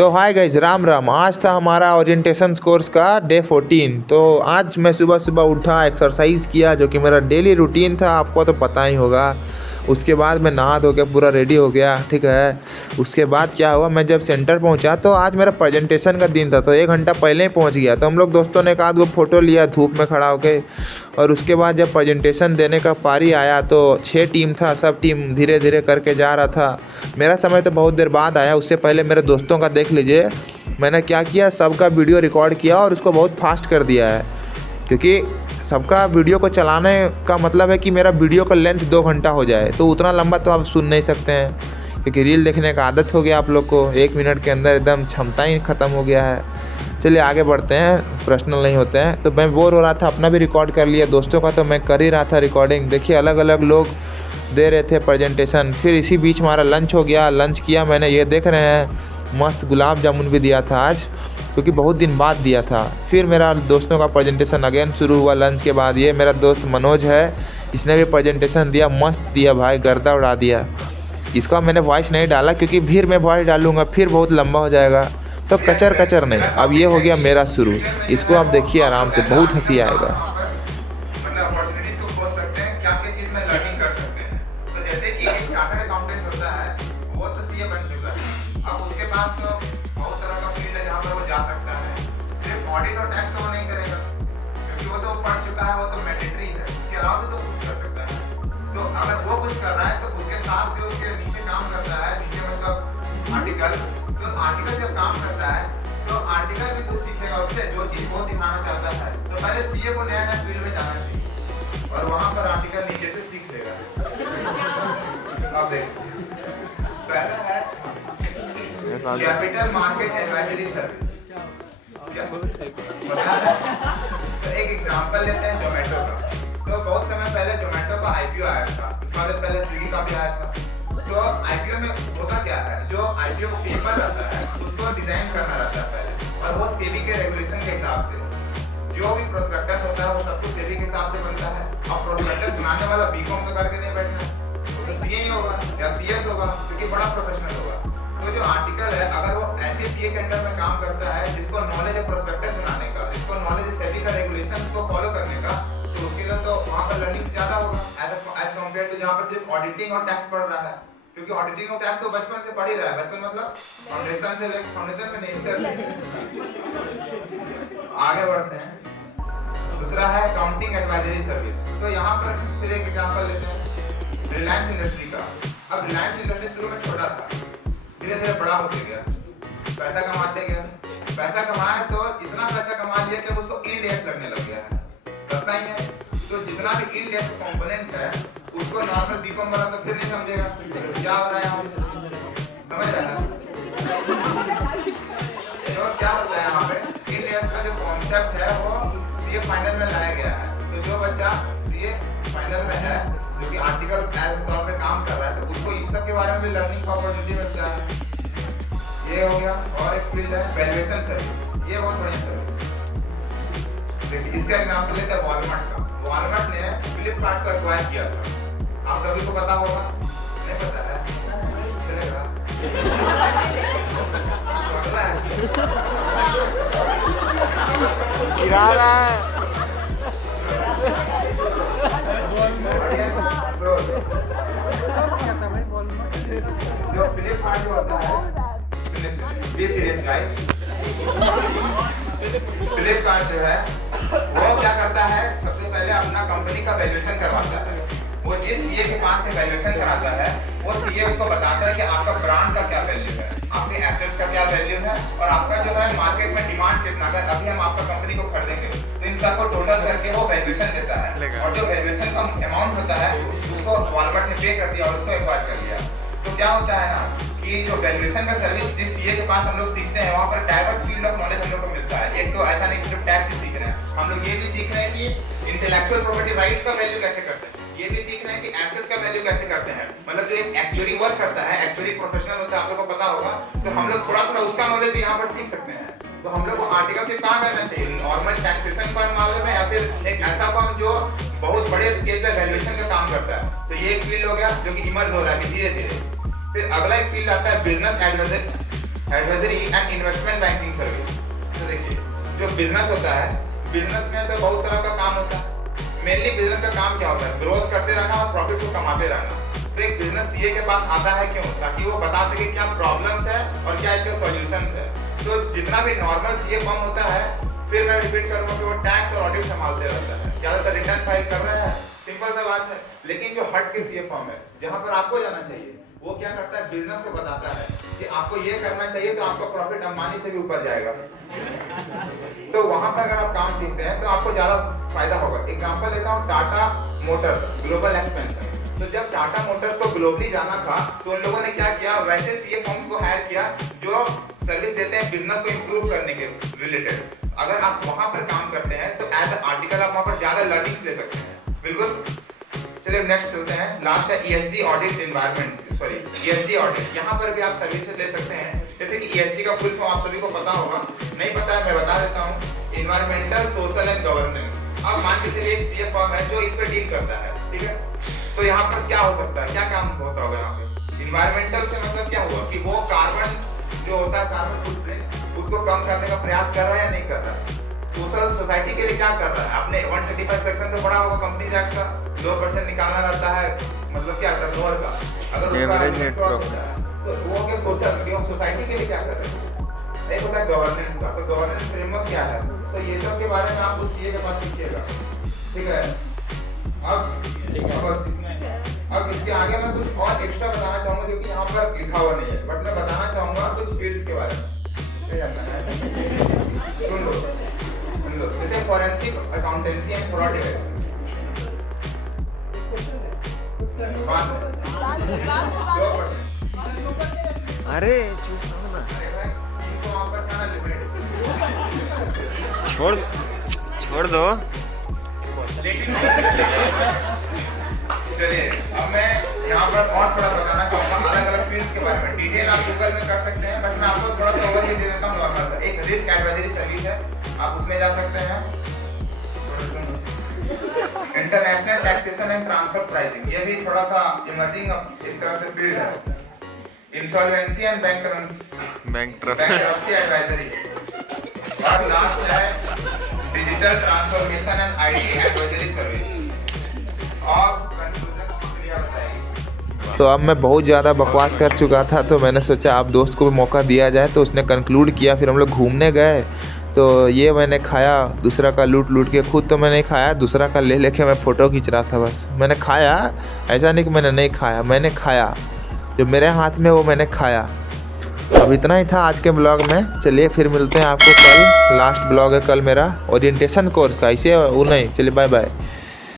तो hi guys, Ram Ram. आज था हमारा ओरिएंटेशन कोर्स का डे 14। तो आज मैं सुबह सुबह उठा, एक्सरसाइज किया जो कि मेरा डेली रूटीन था, आपको तो पता ही होगा। उसके बाद मैं नहा धो के पूरा रेडी हो गया, ठीक है। उसके बाद क्या हुआ, मैं जब सेंटर पहुंचा तो आज मेरा प्रेजेंटेशन का दिन था, तो 1 घंटा पहले ही पहुंच गया। तो हम लोग दोस्तों ने एक आध गो फोटो लिया धूप में खड़ा होके। और उसके बाद जब प्रेजेंटेशन देने का पारी आया तो 6 टीम था, सब टीम धीरे धीरे करके जा रहा था। मेरा समय तो बहुत देर बाद आया, उससे पहले मेरे दोस्तों का देख लीजिए। मैंने क्या किया, सबका वीडियो रिकॉर्ड किया और उसको बहुत फास्ट कर दिया है, क्योंकि सबका वीडियो को चलाने का मतलब है कि मेरा वीडियो का लेंथ 2 घंटा हो जाए। तो उतना लंबा तो आप सुन नहीं सकते हैं, क्योंकि रील देखने का आदत हो गया आप लोग को। 1 मिनट के अंदर एकदम क्षमता ही ख़त्म हो गया है। चलिए आगे बढ़ते हैं, पर्सनल नहीं होते हैं। तो मैं बोर हो रहा था, अपना भी रिकॉर्ड कर लिया, दोस्तों का तो मैं कर ही रहा था रिकॉर्डिंग। देखिए अलग अलग लोग दे रहे थे प्रेजेंटेशन। फिर इसी बीच हमारा लंच हो गया। लंच किया मैंने, ये देख रहे हैं मस्त गुलाब जामुन भी दिया था आज, क्योंकि बहुत दिन बाद दिया था। फिर मेरा दोस्तों का प्रेजेंटेशन अगेन शुरू हुआ लंच के बाद। ये मेरा दोस्त मनोज है, इसने भी प्रेजेंटेशन दिया, मस्त दिया भाई, गर्दा उड़ा दिया। इसका मैंने वॉइस नहीं डाला, क्योंकि फिर मैं वॉइस डालूंगा फिर बहुत लंबा हो जाएगा, तो कचर कचर नहीं। अब ये हो गया मेरा शुरू, इसको आप देखिए आराम से, बहुत हंसी आएगा। ऑडिट और टैक्स तो वो नहीं करेगा, क्योंकि वो तो पढ़ चुका है, वो तो मैंडेटरी है। उसके अलावा भी तो कुछ कर सकता है। तो अगर वो कुछ कर रहा है तो उसके साथ जो उसके नीचे काम करता है, नीचे मतलब आर्टिकल, तो आर्टिकल जब काम करता है तो आर्टिकल भी कुछ सीखेगा उससे, जो चीज़ वो सिखाना चाहता है। तो पहले सीए को नया नया फील्ड में जाना चाहिए और वहाँ पर आर्टिकल नीचे से सीख लेगा। अब देखिए, पहला है कैपिटल मार्केट एडवाइजरी सर्विस। तो एक एग्जांपल लेते हैं जोमेटो का। तो बहुत समय पहले जोमेटो का आईपीओ आया था, उसके पहले स्विगी का भी आया था। तो आईपीओ में होता क्या है, जो आईपीओ पेपर रहता है उसको डिजाइन करना रहता है पहले, और वो सेबी के रेगुलेशन के हिसाब से। जो भी प्रोस्पेक्टस होता है वो सब कुछ सेबी के हिसाब से बनता है। अब प्रोस्पेक्टस बनाने वाला बीकॉम तो करके नहीं बैठना है, तो सीए ही होगा या सीएस होगा, क्योंकि बड़ा प्रोफेशनल होगा। तो जो आर्टिकल है, अगर वो ऐसे सीए के अंडर में काम करता है जिसको नॉलेज है प्रोस्पेक्टस बनाने का, जिसको नॉलेज है सेबी का रेगुलेशन को फॉलो करने का, तो उसके लिए तो वहाँ पर लर्निंग ज्यादा होगा एज कम्पेयर टू जहाँ पर सिर्फ ऑडिटिंग और टैक्स पढ़ रहा है। क्योंकि ऑडिटिंग और टैक्स तो बचपन से पढ़ ही रहा है, बचपन मतलब फाउंडेशन से लेकर फाउंडेशन में नहीं आगे बढ़ते हैं। दूसरा है अकाउंटिंग एडवाइजरी सर्विस। तो यहाँ पर फिर एक एग्जांपल लेते हैं रिलायंस इंडस्ट्री का। अब रिलायंस इंडस्ट्री शुरू में छोटा था, धीरे धीरे बड़ा होते गया, पैसा कमाते गया। पैसा कमाया तो इतना पैसा कमा लिया कि उसको इंडेक्स लगने लग गया है, करता ही है। तो जितना भी इंडेक्स कंपोनेंट है उसको नॉर्मल बीकॉम वाला तो फिर नहीं समझेगा क्या हो रहा है यहाँ पे, समझ रहा है। तो क्या होता है यहाँ पे, इंडेक्स का जो कॉन्सेप्ट है वो सीए फाइनल में लाया गया है। तो जो बच्चा सीए फाइनल में है, जो कि आर्टिकल एज तौर पे काम कर रहा है, तो उसको इस सब के बारे में भी लर्निंग का अपॉर्चुनिटी मिलता है। ये हो गया। और एक फील्ड है वैल्यूएशन सर्विस, ये बहुत बढ़िया सर्विस। देखिए इसका एग्जांपल लेते हैं वॉलमार्ट का। वॉलमार्ट ने फ्लिपकार्ट को एक्वायर किया था, आप सभी को पता होगा, नहीं पता है चलेगा। अगला है किराना जो फ्लिपकार्ट होता है, बी सीरियस गाइस। फ्लिपकार्ट जो है वो क्या करता है, सबसे पहले अपना कंपनी का वैल्यूएशन करवाता है। वो जिस सीए के पास से वैल्यूएशन कराता है, वो सीए उसको बताता है कि आपका ब्रांड का क्या वैल्यू है, आपके एसेट्स का क्या वैल्यू है, और आपका जो है मार्केट में डिमांड कितना है, अभी हम आपका कंपनी को खरीदेंगे। तो इन सबको टोटल करके वो वैल्यूएशन देता है, और जो वैल्यूएशन का अमाउंट होता है उसको वॉलमार्ट ने पे कर दिया और उसको एक्वायर कर लिया। तो क्या होता है ना कि जो वैल्यूएशन का सर्विस जिस सीए के पास हम लोग सीखते हैं, वहाँ पर डाइवर्स फील्ड ऑफ नॉलेज हम लोग को मिलता है। एक तो ऐसा नहीं सिर्फ टैक्स ही सीख रहे हैं, हम लोग ये भी सीख रहे हैं कि इंटेलेक्चुअल प्रॉपर्टी राइट्स का वैल्यू कैसे करते हैं, ये भी सीख रहे हैं कि एसेट्स का वैल्यू कैसे करते हैं। मतलब जो एक एक्चुअली वर्क करता है, एक्चुअली प्रोफेशनल होता है, आप लोगों को पता होगा, तो हम लोग थोड़ा थोड़ा उसका नॉलेज भी यहाँ पर सीख सकते हैं। तो हम लोग को आर्टिकल से कहाँ करना चाहिए, नॉर्मल टैक्सेशन पर मालूम है, या फिर एक ऐसा फॉर्म जो बहुत बड़े स्केल पर वैल्यूएशन का काम करता है। तो ये एक फील्ड हो गया जो कि इमर्ज हो रहा है धीरे धीरे। फिर अगला एक फील्ड आता है business adviser advisory and investment banking service. तो देखिए, जो बिजनेस होता है, बिजनेस में तो बहुत तरह का काम होता है। मेनली बिजनेस का काम क्या होता है? ग्रोथ करते रहना और प्रॉफिट को कमाते रहना। तो एक बिजनेस सीए के पास आता है क्यों? ताकि वो बता सके क्या प्रॉब्लम्स है और क्या इसका सॉल्यूशंस है। तो जितना भी नॉर्मल सीए फॉर्म होता है, फिर मैं रिपीट करूंगा कि वो टैक्स और ऑडिट संभालते रहता है, ज्यादातर रिटर्न फाइल कर रहे हैं, सिंपल सा बात है। लेकिन जो हट के सीए फॉर्म है, जहां पर आपको जाना चाहिए, वो क्या करता है? बिजनेस को बताता है कि आपको ये करना चाहिए तो आपका प्रॉफिट अंबानी से भी ऊपर जाएगा। तो वहां पर अगर आप काम सीखते हैं तो आपको ज्यादा फायदा होगा। एग्जांपल लेता हूं, टाटा मोटर्स ग्लोबल एक्सपेंशन। तो जब टाटा मोटर्स को ग्लोबली जाना था, तो उन लोगों ने क्या किया? वैसे सीए फर्म्स को हायर किया जो सर्विस देते हैं बिजनेस को इंप्रूव करने के रिलेटेड। अगर आप वहां पर काम करते हैं तो एज आर्टिकल आप वहां पर ज्यादा लर्निंग्स ले सकते हैं। बिल्कुल। चलिए नेक्स्ट चलते हैं। लास्ट है ईएसजी ऑडिट ईएसजी ऑडिट। यहाँ पर भी आप सर्विसेज ले सकते हैं। जैसे कि ईएसजी का फुल फॉर्म आप सभी को पता होगा, नहीं पता है मैं बता देता हूँ, इन्वायरमेंटल, सोशल एंड गवर्नेंस। अब मान के चलिए एक सीए फर्म है जो इस पर डील करता है, ठीक है। तो यहाँ पर क्या हो सकता है, क्या काम होता होगा यहाँ पे? इन्वायरमेंटल से मतलब क्या हुआ कि वो कार्बन जो होता है, कार्बन फुटप्रिंट, उसको कम करने का प्रयास कर रहा है या नहीं कर रहा है। सोशल सोसाइटी के लिए क्या कर रहा है? आपने 135 सेक्शन तो पढ़ा होगा कंपनीज एक्ट का, 2% निकालना रहता है, मतलब क्या टर्नओवर का। अगर तो वो क्या सोसाइटी के लिए क्या कर रहे हैं? एक होता है गवर्नेंस का। तो गवर्नेंस फ्रेमवर्क क्या है? तो ये सब के बारे में आप उस सीए के पास सीखिएगा, ठीक है। अब इसके आगे मैं कुछ और एक्स्ट्रा बताना चाहूंगा जो कि यहाँ पर लिखा हुआ नहीं है, बट मैं बताना चाहूंगा कुछ फील्ड्स के बारे में। सुन लो, जैसे forensic accountancy and fraud detection. अरे चुप रहो ना। अरे भाई, इनको वहाँ पर खाना लिमिट छोड़ दो। चलिए, अब मैं यहाँ पर और थोड़ा बताना चाहूँगा अलग अलग फील्ड्स के बारे में। डिटेल आप गूगल में कर सकते हैं, बट मैं आपको थोड़ा सा ओवरव्यू दे देता हूँ नॉर्मल सा। एक रिस्क एडवाइजरी सर्विस है, आप उसमें जा सकते हैं। International taxation and transfer pricing, ये भी थोड़ा सा इमर्जिंग एक तरह से फील्ड है। Insolvency and bankruptcy advisory. और लास्ट है digital transformation and IT advisory service. और कंक्लूजन बताइए। तो अब मैं बहुत ज़्यादा बकवास कर चुका था, तो मैंने सोचा आप दोस्त को भी मौका दिया जाए, तो उसने कंक्लूड किया। फिर हम लोग घूमने गए, तो ये मैंने खाया, दूसरा का लूट के, खुद तो मैंने नहीं खाया, दूसरा का ले लेके मैं फ़ोटो खींच रहा था बस। मैंने खाया, ऐसा नहीं कि मैंने नहीं खाया, मैंने खाया, जो मेरे हाथ में वो मैंने खाया। अब इतना ही था आज के ब्लॉग में। चलिए फिर मिलते हैं आपको कल। लास्ट ब्लॉग है कल मेरा ओरिएंटेशन कोर्स का, इसे वो नहीं। चलिए बाय बाय।